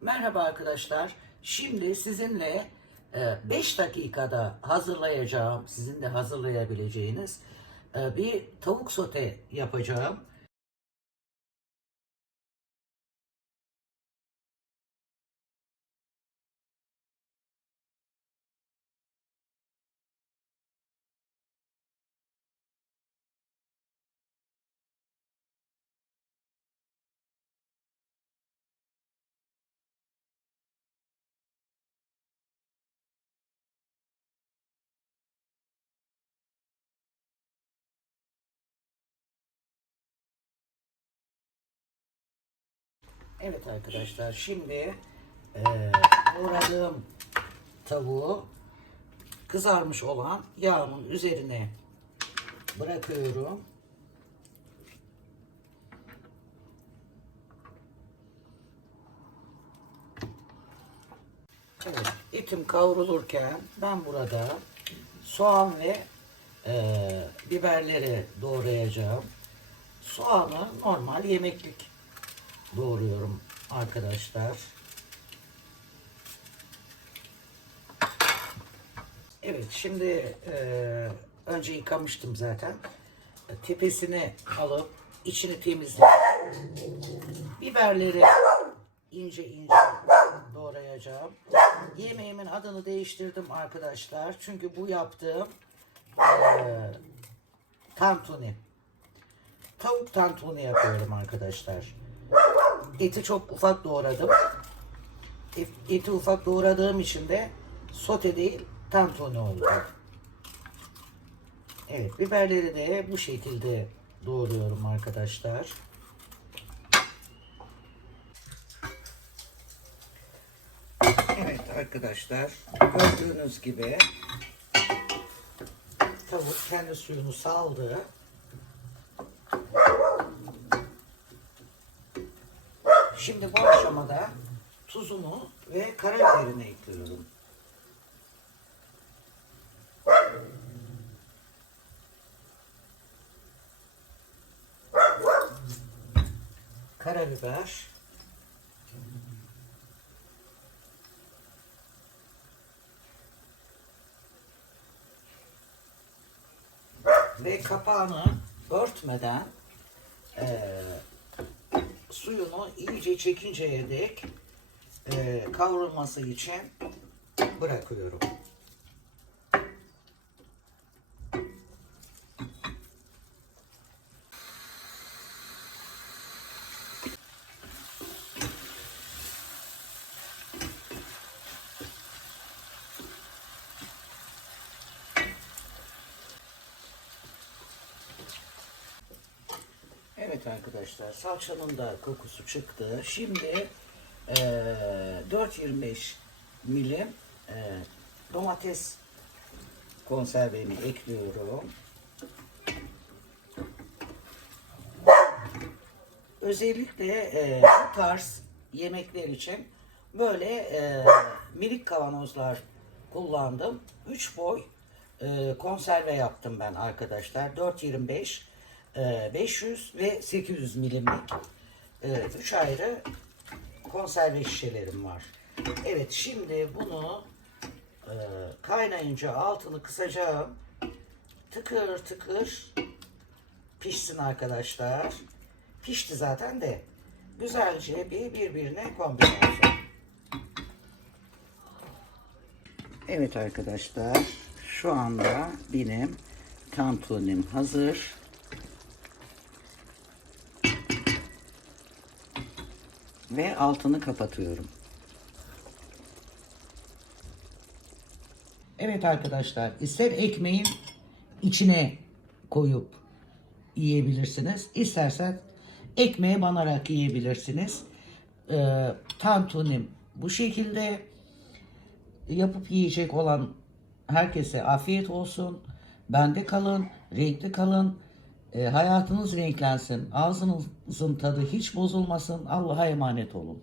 Merhaba arkadaşlar. Şimdi sizinle 5 dakikada hazırlayacağım, sizin de hazırlayabileceğiniz e, bir tavuk sote yapacağım. Evet arkadaşlar şimdi e, doğradığım tavuğu kızarmış olan yağımın üzerine bırakıyorum. Evet, etim kavrulurken ben burada soğan ve e, biberleri doğrayacağım. Soğanı normal yemeklik doğruyorum arkadaşlar. Evet şimdi e, önce yıkamıştım zaten. Tepesini alıp içini temizledim. Biberleri ince ince doğrayacağım. Yemeğimin adını değiştirdim arkadaşlar. Çünkü bu yaptığım e, tantuni. Tavuk tantuni yapıyorum arkadaşlar. Eti çok ufak doğradım. Et- Eti ufak doğradığım için de sote değil tantuni oldu. Evet biberleri de bu şekilde doğruyorum arkadaşlar. Evet arkadaşlar gördüğünüz gibi tavuk kendi suyunu saldı. Şimdi bu aşamada tuzunu ve karabiberini ekliyorum. Karabiber. Ve kapağını örtmeden eee suyunu iyice çekinceye dek e, kavrulması için bırakıyorum. Evet arkadaşlar salçanın da kokusu çıktı. Şimdi eee 4.25 milim eee, domates konservemi ekliyorum. Özellikle eee, bu tarz yemekler için böyle eee, minik kavanozlar kullandım. 3 boy eee, konserve yaptım ben arkadaşlar. 4.25 eee, 500 ve 800 milimlik 3 ayrı konserve şişelerim var. Evet şimdi bunu eee, kaynayınca altını kısacağım. Tıkır tıkır pişsin arkadaşlar. Pişti zaten de güzelce bir birbirine kombin olsun. Evet arkadaşlar şu anda benim tantunim hazır. Ve altını kapatıyorum. Evet arkadaşlar ister ekmeğin içine koyup yiyebilirsiniz. İstersen ekmeğe banarak yiyebilirsiniz. Ee, tantunim bu şekilde yapıp yiyecek olan herkese afiyet olsun. Bende kalın, renkli kalın. Ee, hayatınız renklensin. Ağzınızın tadı hiç bozulmasın. Allah'a emanet olun.